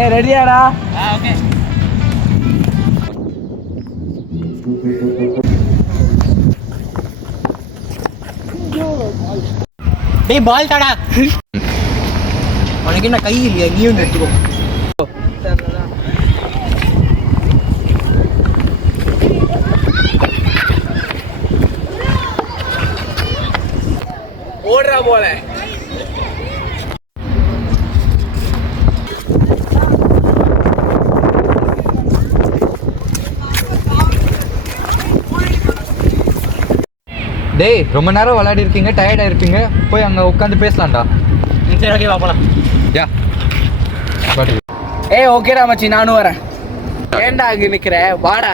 ஏய் ரெடியாடா? ஓகே. டேய் பால் தாடா. உனக்கு என்ன கை இல்லையா? நீ ஒன்று எடுத்துக்கோ. ஓடுறா போல. டேய் ரொம்ப நேரம் விளையாடி இருக்கீங்க, டயர்டா இருப்பீங்க, போய் அங்க உட்காந்து பேசலாம்டா. சரி ஓகே வா போலாம். யா பட் ஏய் ஓகேடா மச்சி, நானும் வரேன். ஏன்டா அங்க நிக்கிற? வாடா.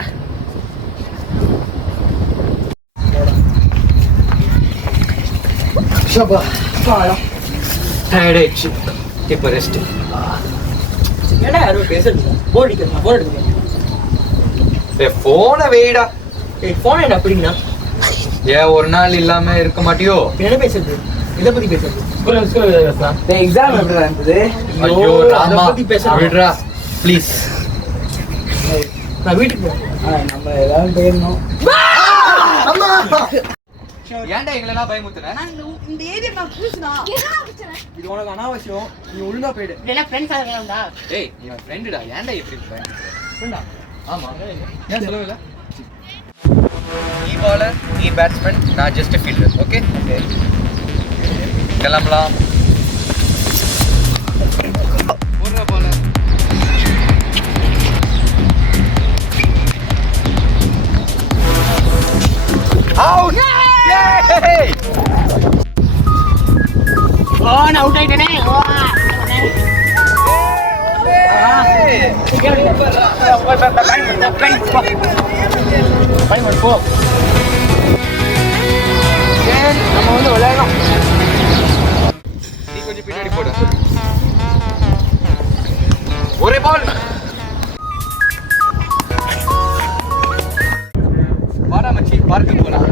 ஷபா டயர்ட் ஆயிடுச்சு, இப்போ ரெஸ்ட். ஏடா யாரும் பேசுறது? போன் அடிக்கிறேன், போன் எடுக்கிறேன். போனை வெயிடா. ஏய் போன் என்ன அப்படிங்கண்ணா? ஏன் ஒரு நாள் இல்லாம இருக்க மாட்டியோ? என்ன பேசுறது? இதை பத்தி பேசுறது? ஸ்கூல் பேசலாம். டேய் எக்ஸாம் எப்படி இருந்தது? ஐயோ ராமா பத்தி பேசலாம். விடுடா ப்ளீஸ். நான் வீட்டுக்கு போறேன். நம்ம ஏதாவது போயிடணும். அம்மா ஏன்டா எங்களெல்லாம் பயமுத்துன? இந்த ஏரியா நான் புதுசுடா. இது உனக்கு அனாவசியம். நீ ஒழுங்கா போயிடு. இதெல்லாம் ஃப்ரெண்ட்ஸ் ஆகலாம்டா. டேய் நீ என் ஃப்ரெண்டுடா, ஏன்டா இப்படி ஃப்ரெண்டா? ஆமா ஏன் சொல்லவில்லை? நீ பாலர், நீ பேட்ஸ்மேன், நான் ஜஸ்ட் ஃபீல்டர். ஓகே கிளம்பலாம். போடுற பாலர். அவுட். Yay! நான் அவுட் ஆயிட்டேனே. போ. நம்ம வந்து விளையாடணும். நீ கொஞ்சம் பின்னாடி போடு. ஒரே பால். வாடா மச்சி, பார்க்கு போலாம்.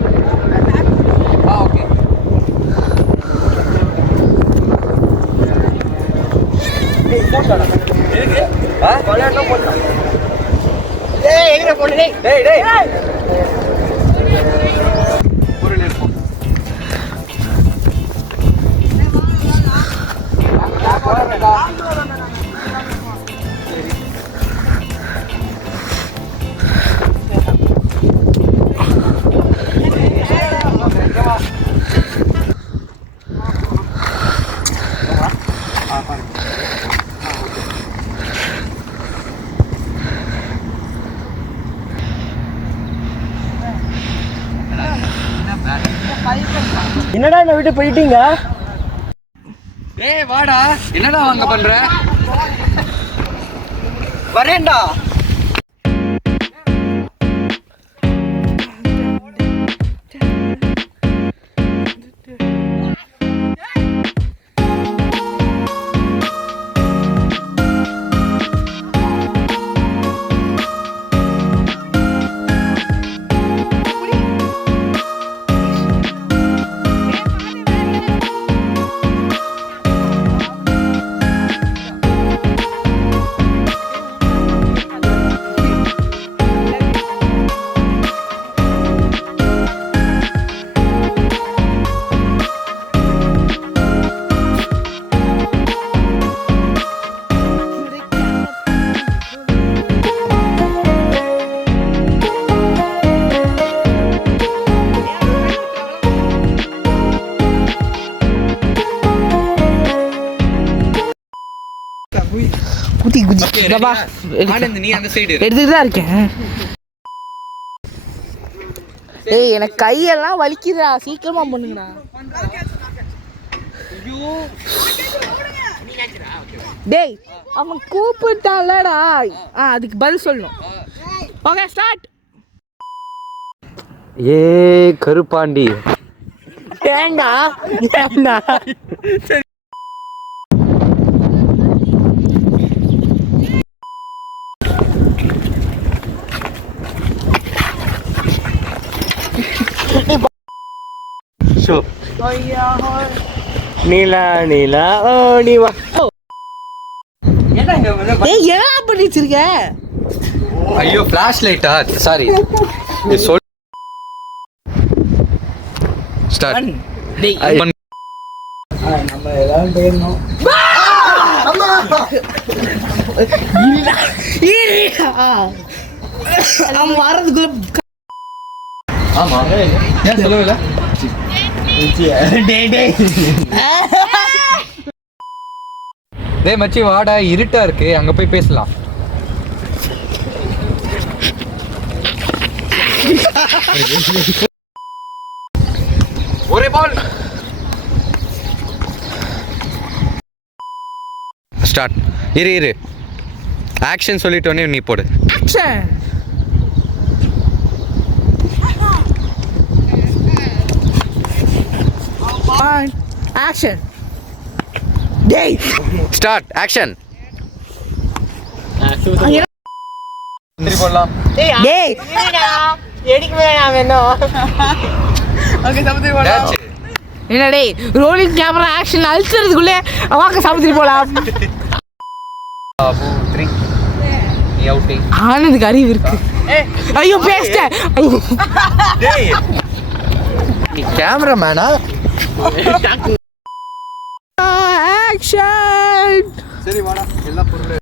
ஓகே. ஏய் போடா. எதுக்கு? விளையாடணும் போடா. ஏய் எங்க போடு டேய். டேய் பொருள் இருக்கும். என்னடா என்ன விட்டு போயிட்டீங்க? டேய் வாடா, என்னடா அங்க பண்ற? வரேன்டா. குதி டப்பா ஆனந்த் நீ அந்த சைடு எடுத்துட்டு தான் இருக்கேன். ஏய் எனக்கு கையெல்லாம் வலிக்குதுடா, சீக்கிரமா பண்ணுங்கடா. டேய் அவன் கூப்பிட்டான்லடா, அதுக்கு பதில் சொல்லணும். Okay start. ஏ கருப்பாண்டி. ஏண்டா ஏண்டா ஷோ நீலா நீலா ஓடி வா. என்ன ஏய் ஏன் பண்ணி வச்சிருக்க? ஐயோ ஃபிளாஷ் லைட்டா சாரி சொல் ஸ்டார்ட் டேய் நம்ம எல்லாரும் போயிடணும். அவன் வர்றதுக்குள்ள ஆமா ஏன் சொல்லவே இல்லை டேய் மச்சி வாடா இருட்டா இருக்கு அங்க போய் பேசலாம் ஒரே பால் ஸ்டார்ட் இரு ஆக்ஷன் சொல்லிட்டோன்னே நீ போடு ஆக்ஷன் ஆக்ஷன் டேய் ஸ்டார்ட் ஆக்ஷன் திருப்பி போடலாம் டேய் எடிக்கு வேணாம் வேணும் ஓகே சமுத்திரி போலாம். That's it. என்ன டேய் ரோலிங் கேமரா ஆக்ஷன் அழிச்சறதுக்குள்ளே வாங்க சமுத்திரி போலாம். 3 நீ அவுட் ஆனதுக்கு அறிவு இருக்கு. ஐயோ பேசிட்டேன். டேய் நீ கேமராமேனா ஆக்ஷன் சரி வாடா எல்லா பொருளும்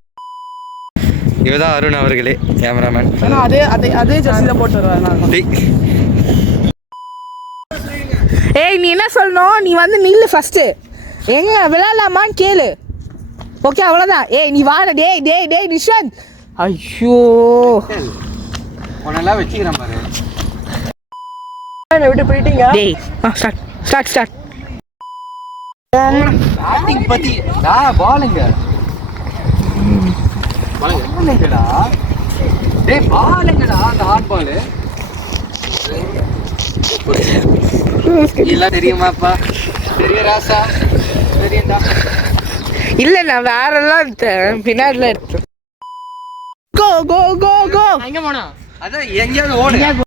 இவதான் அருண் அவர்களே கேமராமேன் ஆனா அதே ஜெர்சில போட்டு வருவாங்க. ஏய் நீ என்ன சொல்லணும்? நீ வந்து நில்லு ஃபர்ஸ்ட். எங்க விளையாடலாமான்னு கேளு. ஓகே அவ்வளோதான். ஏய் நீ வாட டேய் நிஷாந்த். ஐயோ உன்னெல்லாம் வச்சுக்கிறேன் பாரு என்ன விட்டு போயிட்டீங்க. டேய் ஸ்டார்ட் பேட்டிங் பத்தி பாலுங்க பாலுங்கடா டேய் பாலுங்கடா அந்த ஹார்ட் பால் எல்லாம் தெரியுமாப்பா தெரிய ராசா தெரியும்டா இல்ல நான் வேறெல்லாம் எடுத்தேன் பின்னாடிலாம் எடுத்தேன். கோ அதான் எங்கேயாவது ஓடு